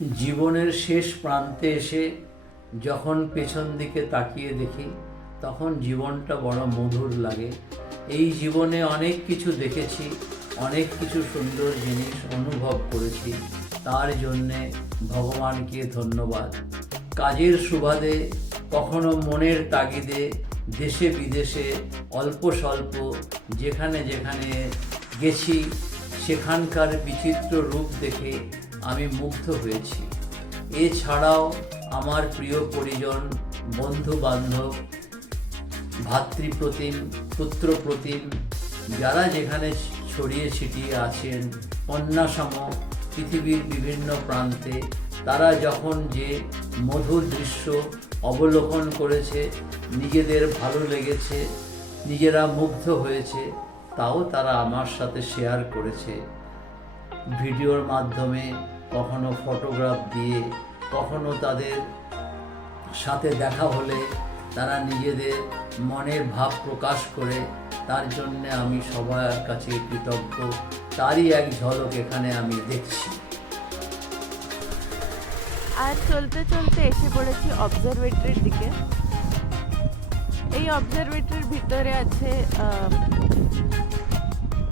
জীবনের শেষ প্রান্তে এসে যখন পেছন দিকে তাকিয়ে দেখি তখন জীবনটা বড় মধুর লাগে। এই জীবনে অনেক কিছু দেখেছি, অনেক কিছু সুন্দর জিনিস অনুভব করেছি, তার জন্যে ভগবানকে ধন্যবাদ। কাজের সুবাদে কখনো মনের তাগিদে দেশে বিদেশে অল্প স্বল্প যেখানে যেখানে গেছি সেখানকার বিচিত্র রূপ দেখে আমি মুগ্ধ হয়েছি। এছাড়াও আমার প্রিয় পরিজন, বন্ধু বান্ধব, ভাতৃপ্রতিম, পুত্রপ্রতিম যারা যেখানে ছড়িয়ে ছিটিয়ে আছেন কন্যাসম পৃথিবীর বিভিন্ন প্রান্তে, তারা যখন যে মধুর দৃশ্য অবলোকন করেছে, নিজেদের ভালো লেগেছে, নিজেরা মুগ্ধ হয়েছে, তাও তারা আমার সাথে শেয়ার করেছে ভিডিওর মাধ্যমে, কখনো ফটোগ্রাফ দিয়ে, কখনো তাদের সাথে দেখা হলে তারা নিজেদের মনের ভাব প্রকাশ করে। তার জন্যে আমি সবার কাছে কৃতজ্ঞ। তারই এক ঝলক এখানে আমি দেখছি। আর চলতে চলতে এসে পড়েছি অবজারভেটরির দিকে। এই অবজারভেটরির ভিতরে আছে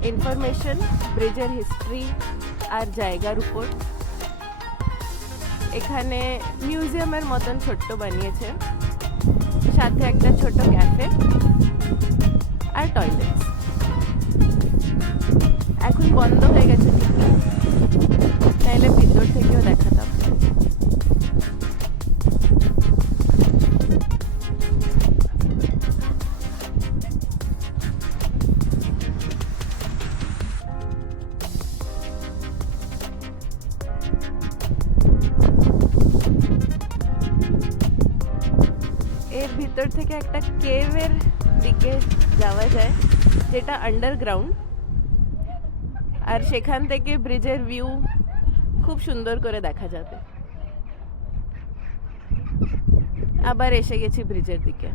ইনফরমেশন, ব্রিজের হিস্ট্রি আর জায়গার উপর। এখানে মিউজিয়ামের মতন ছোট্ট বানিয়েছে, সাথে একটা ছোট ক্যাফে আর টয়লেটস। এখন বন্ধ হয়ে গেছে, তাইলে ভিতর থেকেও দেখাতাম। এর ভিতর থেকে একটা কেভের দিকে যাওয়া যায়, যেটা আন্ডারগ্রাউন্ড, আর সেখান থেকে ব্রিজের ভিউ খুব সুন্দর করে দেখা যাবে। আবার এসে গেছি ব্রিজের দিকে।